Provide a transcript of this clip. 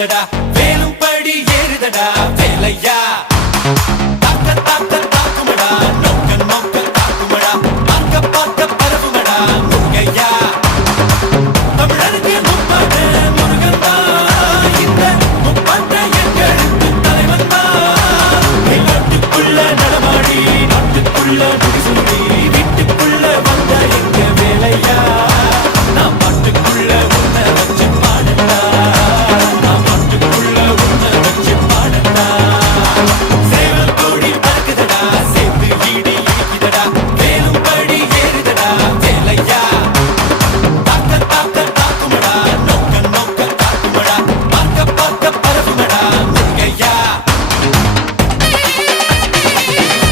ஏறுதடா வேலும் படி ஏறுதடா வேலையா தாக்க தாக்க தாக்குமடா நோக்க நோக்க தாக்குமடா பார்க்க பார்க்க பரவுமடா முருகையா தமிழருக்கு முப்பாட்ட முருகன் தான் இந்த முப்பாட்ட எங்களுக்கு தலைவன் தான் நாட்டுக்குள்ள நடமாடி நாட்டுக்குள்ள முடிசூடி